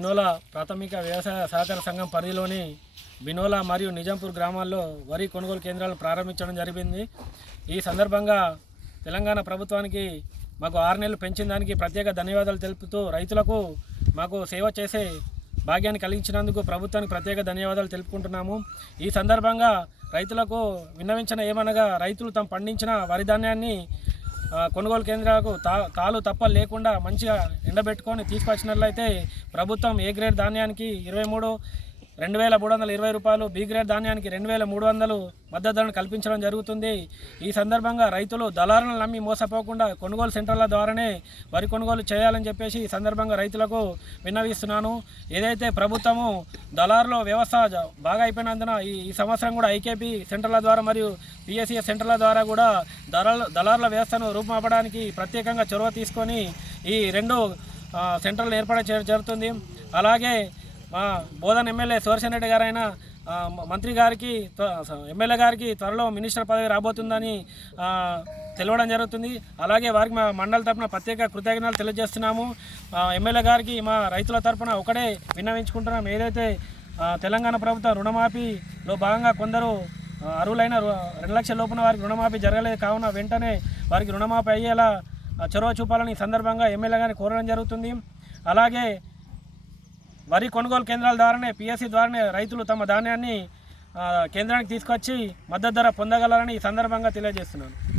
బినోలా ప్రాథమిక వ్యవసాయ సహకార సంఘం పరిధిలోని బినోలా మరియు నిజాంపూర్ గ్రామాల్లో వరి కొనుగోలు కేంద్రాలు ప్రారంభించడం జరిగింది. ఈ సందర్భంగా తెలంగాణ ప్రభుత్వానికి మాకు 6 నెలలు పెంచిన దానికి ప్రత్యేక ధన్యవాదాలు తెలుపుతూ రైతులకు మాకు సేవ చేసే భాగ్యాన్ని కలిగించినందుకు ప్రభుత్వానికి ప్రత్యేక ధన్యవాదాలు తెలుపుకుంటున్నాము. ఈ సందర్భంగా రైతులకు విన్నవించిన ఏమనగా రైతులు తాము పండించిన వరి ధాన్యాన్ని కొనుగోలు కేంద్రాలకు తాలు తప్ప లేకుండా మంచిగా ఎండబెట్టుకొని తీసుకొచ్చినట్లయితే ప్రభుత్వం ఏ గ్రేడ్ ధాన్యానికి 23,320 రూపాయలు, బి గ్రేడ్ ధాన్యానికి 2,300 మద్దతు ధరను కల్పించడం జరుగుతుంది. ఈ సందర్భంగా రైతులు దళారులను నమ్మి మోసపోకుండా కొనుగోలు సెంటర్ల ద్వారానే వరి కొనుగోలు చేయాలని చెప్పేసి ఈ సందర్భంగా రైతులకు విన్నవిస్తున్నాను. ఏదైతే ప్రభుత్వము దళారుల వ్యవస్థ బాగా అయిపోయినందున ఈ సంవత్సరం కూడా ఐకేపీ సెంటర్ల ద్వారా మరియు పిఎస్సిఎస్ సెంటర్ల ద్వారా కూడా దళారుల వ్యవస్థను రూపుమాపడానికి ప్రత్యేకంగా చొరవ తీసుకొని ఈ 2 సెంటర్లు ఏర్పాటు చేయడం జరుగుతుంది. అలాగే మా బోధన్ ఎమ్మెల్యే సుదర్శన్ రెడ్డి గారైన మంత్రి గారికి ఎమ్మెల్యే గారికి త్వరలో మినిస్టర్ పదవి రాబోతుందని తెలవడం జరుగుతుంది. అలాగే వారికి మా మండలి తరఫున ప్రత్యేక కృతజ్ఞతలు తెలియజేస్తున్నాము. ఎమ్మెల్యే గారికి మా రైతుల తరఫున ఒకటే విన్నవించుకుంటున్నాం. ఏదైతే తెలంగాణ ప్రభుత్వం రుణమాఫీలో భాగంగా కొందరు అర్హులైన 2 లక్షల లోపున వారికి రుణమాఫీ జరగలేదు కావున వెంటనే వారికి రుణమాఫీ అయ్యేలా చొరవ చూపాలని ఈ సందర్భంగా ఎమ్మెల్యే గారిని కోరడం జరుగుతుంది. అలాగే వరి కొనుగోలు కేంద్రాల ద్వారానే పిఎస్సి ద్వారానే రైతులు తమ ధాన్యాన్ని కేంద్రానికి తీసుకొచ్చి మద్దతు ధర పొందగలరని ఈ సందర్భంగా తెలియజేస్తున్నాను.